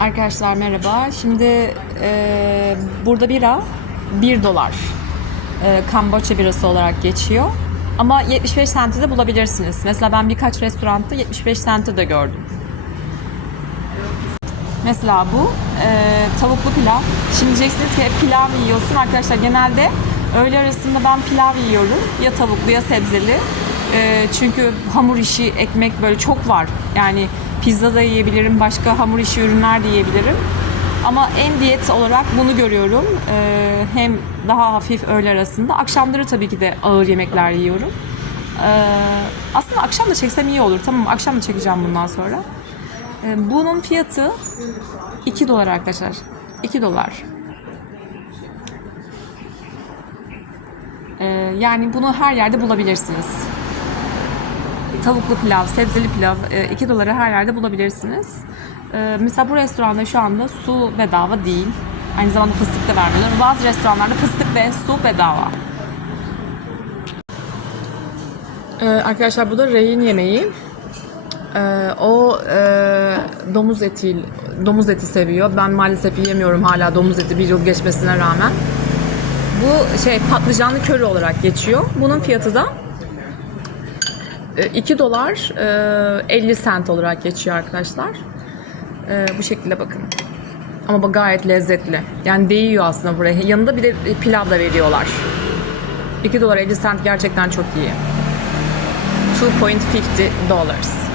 Arkadaşlar merhaba. Şimdi e, burada bira 1 dolar. E, Kamboçya birası olarak geçiyor. Ama 75 sente de bulabilirsiniz. Mesela ben birkaç restoranda 75 sente de gördüm. Mesela bu e, tavuklu pilav. Şimdi diyeceksiniz ki hep pilav yiyorsun? Arkadaşlar genelde öğle arasında ben pilav yiyorum. Ya tavuklu ya sebzeli. E, çünkü hamur işi, ekmek böyle çok var. Yani pizza da yiyebilirim, başka hamur işi ürünler de yiyebilirim. Ama en diyet olarak bunu görüyorum. E, hem daha hafif öğle arasında. Akşamları tabii ki de ağır yemekler yiyorum. E, aslında akşam da çeksem iyi olur. Tamam akşam da çekeceğim bundan sonra. E, bunun fiyatı 2 dolar arkadaşlar. 2 dolar. Yani bunu her yerde bulabilirsiniz. Tavuklu pilav, sebzeli pilav 2 dolara her yerde bulabilirsiniz. Ee, mesela bu restoranda şu anda su bedava değil. Aynı zamanda fıstık da vermiyorlar. Bazı restoranlarda fıstık ve su bedava. Ee, arkadaşlar bu da reyin yemeği. Ee, o e, domuz eti domuz eti seviyor. Ben maalesef yiyemiyorum hala domuz eti bir yıl geçmesine rağmen. Bu şey patlıcanlı köri olarak geçiyor. Bunun fiyatı da e, 2 dolar e, 50 sent olarak geçiyor arkadaşlar. E, bu şekilde bakın. Ama gayet lezzetli. Yani değiyor aslında buraya. Yanında bir de pilav da veriyorlar. 2 dolar 50 sent gerçekten çok iyi. 2.50 dollars.